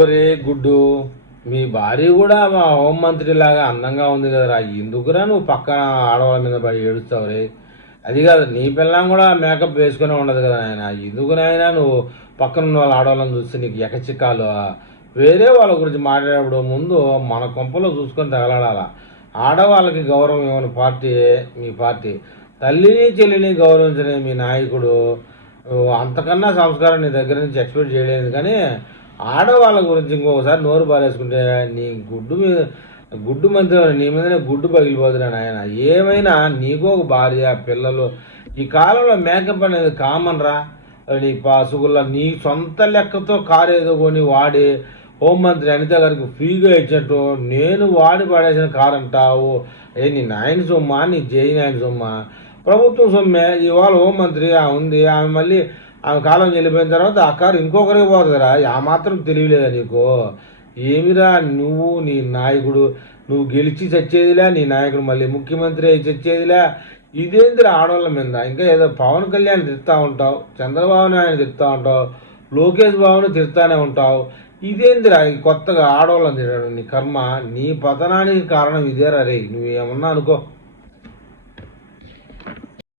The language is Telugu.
ఒరే గుడ్డు, మీ భార్య కూడా మా హోంమంత్రి లాగా అందంగా ఉంది కదరా, ఎందుకురా నువ్వు పక్కన ఆడవాళ్ళ మీద పడి ఏడుస్తావు రే? అది కాదు, నీ పిల్లం కూడా మేకప్ వేసుకునే ఉండదు కదా నాయన, ఎందుకు నాయన నువ్వు పక్కన ఉన్న వాళ్ళ ఆడవాళ్ళని చూస్తే నీకు ఎకచిక్కాలు? వేరే వాళ్ళ గురించి మాట్లాడేప్పుడు ముందు మన కొంపలో చూసుకొని తగలడాలా. ఆడవాళ్ళకి గౌరవం ఇవ్వని పార్టీ మీ పార్టీ. తల్లిని చెల్లిని గౌరవించని మీ నాయకుడు. అంతకన్నా సంస్కారం నీ దగ్గర నుంచి ఎక్స్పెక్ట్ చేయలేదు. కానీ ఆడవాళ్ళ గురించి ఇంకొకసారి నోరు బారేసుకుంటే నీ గుడ్డు మంత్రి నీ మీదనే గుడ్డు పగిలిపోతున్నా నాయన. ఏమైనా నీకు ఒక భార్య పిల్లలు. ఈ కాలంలో మేకప్ అనేది కామన్ రా. నీ పసుగుల్లో నీ సొంత లెక్కతో కారు ఏదో కొని వాడి హోంమంత్రి అనిత గారికి ఫ్రీగా ఇచ్చినట్టు నేను వాడి పడేసిన కారు అంటావు. నీ నాయన సొమ్మా, నీ జై నాయన సొమ్మా? ప్రభుత్వం సొమ్మే. ఇవాళ హోంమంత్రి ఉంది, ఆమె మళ్ళీ ఆమె కాలం వెళ్ళిపోయిన తర్వాత ఆ కారు ఇంకొకరికి పోతుందిరా. ఆ మాత్రం తెలియలేదా నీకు? ఏమిరా నువ్వు నీ నాయకుడు, నువ్వు గెలిచి చచ్చేదిలే, నీ నాయకుడు మళ్ళీ ముఖ్యమంత్రి అయి చచ్చేదిలే. ఇదేంటిరా ఆడవాళ్ళ మీద? ఇంకా ఏదో పవన్ కళ్యాణ్ తిడతా ఉంటావు, చంద్రబాబు నాయుడు తిడతా ఉంటావు, లోకేష్ బాబుని తిడతానే ఉంటావు. ఇదేంటిరా కొత్తగా ఆడవాళ్ళని తిట్టడం? నీ కర్మ, నీ పతనానికి కారణం ఇదేరా రే. నువ్వేమన్నా అనుకో.